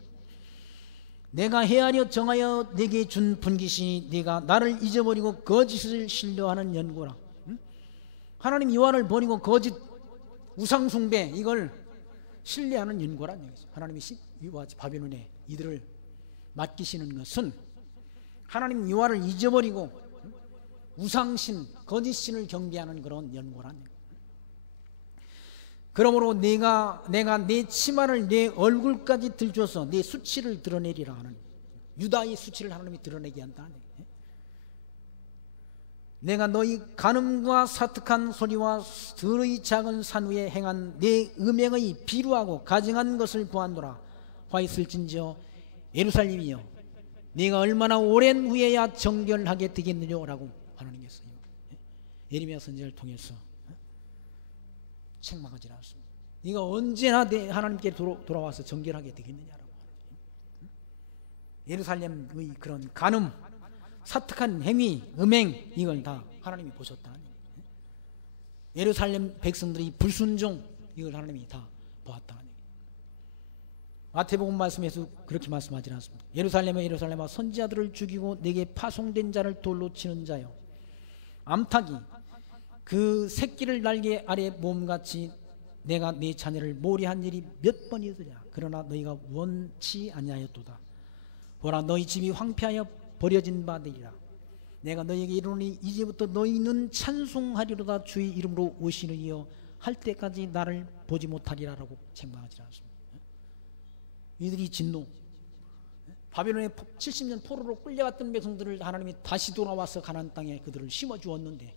내가 헤아려 정하여 내게 준 분깃이 네가 나를 잊어버리고 거짓을 신뢰하는 연고라. 하나님 여호와를 버리고 거짓 우상숭배 이걸 신뢰하는 연고란 얘기죠. 하나님이 이와 바벨론에 이들을 맡기시는 것은 하나님 여호와를 잊어버리고 우상신 거짓신을 경배하는 그런 연고란 얘기죠. 그러므로 내가 내 치마를 내 얼굴까지 들줘서 내 수치를 드러내리라 하는, 유다의 수치를 하나님이 드러내게 한다. 내가 너희 간음과 사특한 소리와 들의 작은 산 위에 행한 내 음행의 비루하고 가증한 것을 보았노라. 화 있을진저 예루살렘이여, 네가 얼마나 오랜 후에야 정결하게 되겠느냐라고 하나님께서 예레미야 선지자를 통해서 책망하지 않습니다. 네가 언제나 하나님께 돌아와서 정결하게 되겠느냐라고. 예루살렘의 그런 간음, 사특한 행위, 음행, 이걸 다 하나님이 보셨다. 예루살렘 백성들이 불순종, 이걸 하나님이 다 보았다. 마태복음 말씀에서 그렇게 말씀하지 않습니다. 예루살렘아 예루살렘아, 선지자들을 죽이고 내게 파송된 자를 돌로 치는 자여, 암탉이 그 새끼를 날개 아래 몸같이 내가 네 자녀를 모리한 일이 몇 번이더냐. 그러나 너희가 원치 아니하였도다. 보라, 너희 집이 황폐하여 버려진 바 되리라. 내가 너희에게 이르노니 이제부터 너희는 찬송하리로다. 주의 이름으로 오시는 이여 할 때까지 나를 보지 못하리라라고 책망하지 않습니다. 이들이 진노, 바벨론에 70년 포로로 끌려갔던 백성들을 하나님이 다시 돌아와서 가나안 땅에 그들을 심어주었는데,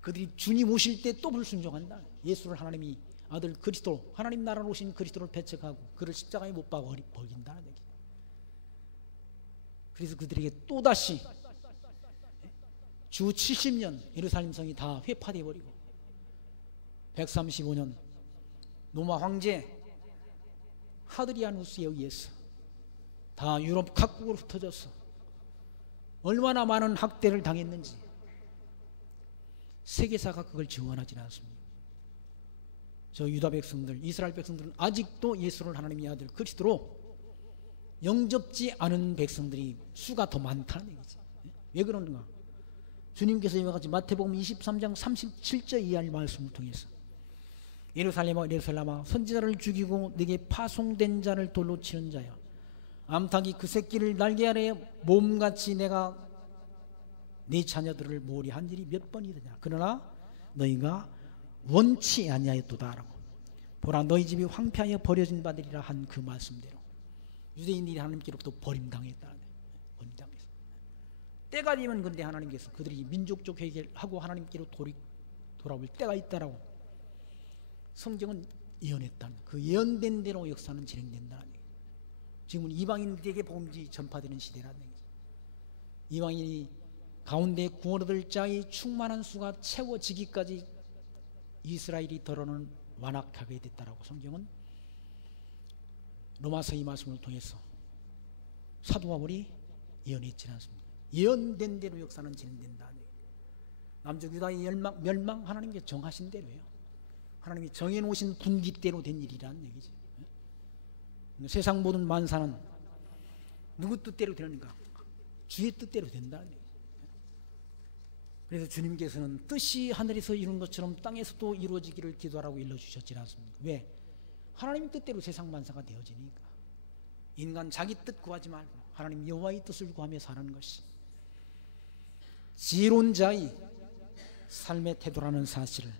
그들이 주님 오실 때 또 불순종한다. 예수를 하나님이 아들 그리스도, 하나님 나라로 오신 그리스도를 배척하고 그를 십자가에 못 박아 버린다는 얘기. 그래서 그들에게 또다시 주 70년 예루살렘 성이 다 회파되어 버리고, 135년 로마 황제 하드리아누스에 의해서 다 유럽 각국으로 흩어져서 얼마나 많은 학대를 당했는지 세계사가 그걸 증언하지 않습니다. 저 유다 백성들, 이스라엘 백성들은 아직도 예수를 하나님의 아들 그리스도로 영접지 않은 백성들이 수가 더 많다는 얘기지. 왜 그러는가? 주님께서 이와 같이 마태복음 23장 37절 이하의 말씀을 통해서 예루살렘아 예루살렘아, 선지자를 죽이고 내게 파송된 자를 돌로 치는 자야, 암탉이 그 새끼를 날개 아래 몸같이 내가 네 자녀들을 모리한 일이 몇 번이더냐. 그러나 너희가 원치 아니하였도다라고. 보라, 너희 집이 황폐하여 버려진 바들이라 한 그 말씀대로 유대인들이 하나님께로부터 버림당했다. 버림당했어. 때가 되면 근데 하나님께서 그들이 민족적 회개하고 하나님께로 돌아올 때가 있다라고 성경은 예언했다는, 그 예언된 대로 역사는 진행된다는 얘기예요. 지금은 이방인들에게 복음이 전파되는 시대라는 얘기죠. 이방인이 가운데 구원 얻을 자의 충만한 수가 채워지기까지 이스라엘이 더러는 완악하게 됐다라고 성경은 로마서 이 말씀을 통해서 사도 바울이 예언했지 않습니까? 예언된 대로 역사는 진행된다. 남쪽 유다의 멸망 하나님께 정하신 대로예요. 하나님이 정해놓으신 분기대로 된 일이라는 얘기죠. 세상 모든 만사는 누구 뜻대로 되는가? 주의 뜻대로 된다는 얘기죠. 그래서 주님께서는 뜻이 하늘에서 이룬 것처럼 땅에서도 이루어지기를 기도하라고 일러주셨지 않습니까? 왜? 하나님 뜻대로 세상 만사가 되어지니까. 인간 자기 뜻 구하지 말고 하나님 여호와의 뜻을 구하며 사는 것이 지혜로운 자의 삶의 태도라는 사실을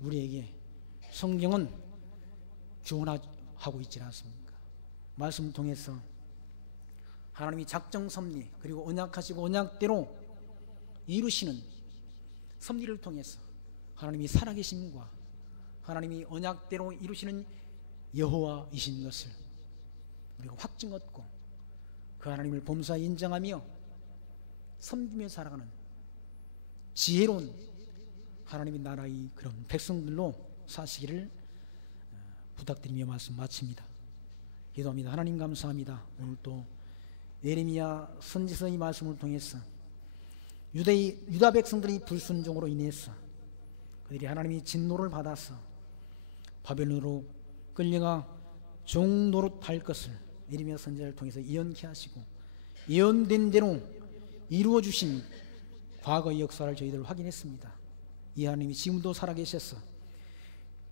우리에게 성경은 교훈하고 있지 않습니까? 말씀을 통해서 하나님이 작정 섭리 그리고 언약하시고 언약대로 이루시는 섭리를 통해서 하나님이 살아계심과 하나님이 언약대로 이루시는 여호와이신 것을 우리가 확증 얻고 그 하나님을 범사에 인정하며 섬기며 살아가는 지혜로운 하나님의 나라의 그런 백성들로 사시기를 부탁드리며 말씀 마칩니다. 기도합니다. 하나님 감사합니다. 오늘 또 예레미야 선지서의 말씀을 통해서 유다 백성들이 불순종으로 인해서 그들이 하나님이 진노를 받아서 바벨론으로 끌려가 종노릇할 것을 예레미야 선지자를 통해서 예언케 하시고 예언된 대로 이루어 주신 과거의 역사를 저희들 확인했습니다. 이 하나님이 지금도 살아계셔서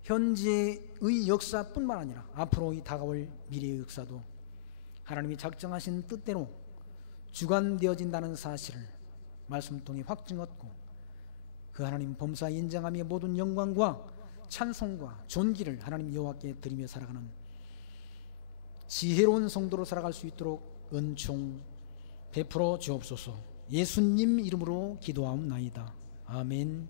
현재의 역사뿐만 아니라 앞으로 다가올 미래의 역사도 하나님이 작정하신 뜻대로 주관되어진다는 사실을 말씀을 통해 확증 얻고 그 하나님 범사에 인정하며 모든 영광과 찬송과 존귀를 하나님 여호와께 드리며 살아가는 지혜로운 성도로 살아갈 수 있도록 은총 베풀어 주옵소서. 예수님 이름으로 기도하옵나이다. 아멘.